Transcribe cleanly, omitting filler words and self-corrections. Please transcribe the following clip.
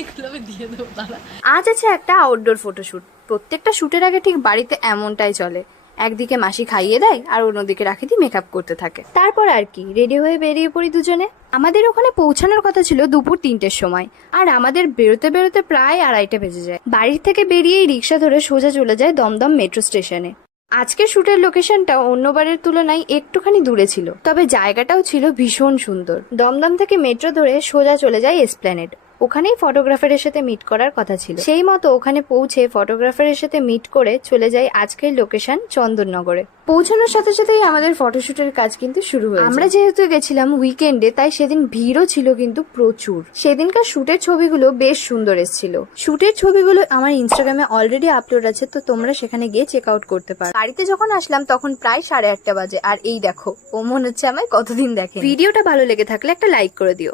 এগুলো আমি দিয়ে দেবো দাঁড়া। আজ আছে একটা আউটডোর ফটোশুট। প্রত্যেকটা শুটের আগে ঠিক বাড়িতে এমনটাই চলে, একদিকে মাসি খাইয়ে দেয় আর অন্যদিকে রাখিদি মেকআপ করতে থাকে। তারপর আর কি, রেডি হয়ে বেরিয়ে পড়ি দুজনে। আমাদের ওখানে পৌঁছানোর কথা ছিল দুপুর 3টের সময়, আর আমাদের বেরোতে বেরোতে প্রায় 2:30 বেজে যায়। বাড়ির থেকে বেরিয়েই রিক্সা ধরে সোজা চলে যায় দমদম মেট্রো স্টেশনে। আজকের শুটের লোকেশনটা অন্যবারের তুলনায় একটুখানি দূরে ছিল, তবে জায়গাটাও ছিল ভীষণ সুন্দর। দমদম থেকে মেট্রো ধরে সোজা চলে যায় এসপ্ল্যানেড। ওখানেই ফটোগ্রাফারের সাথে মিট করার কথা ছিল। সেই মতো ওখানে পৌঁছে ফটোগ্রাফারের সাথে মিট করে চলে যাই আজকের লোকেশন চন্দননগরে। পৌঁছানোর সাথে সাথেই আমাদের ফটোশুটের কাজ কিন্তু শুরু হয়েছে। আমরা যেহেতু গেছিলাম উইকেন্ডে, তাই সেদিন ভিড়ও ছিল কিন্তু প্রচুর। সেদিনকার শুটের ছবিগুলো বেশ সুন্দর এসেছিল। শুটের ছবিগুলো আমার ইনস্টাগ্রামে অলরেডি আপলোড আছে, তো তোমরা সেখানে গিয়ে চেক আউট করতে পারো। বাড়িতে যখন আসলাম তখন প্রায় 8:30 বাজে, আর এই দেখো ও মনে হচ্ছে আমায় কতদিন দেখে। ভিডিওটা ভালো লেগে থাকলে একটা লাইক করে দিও।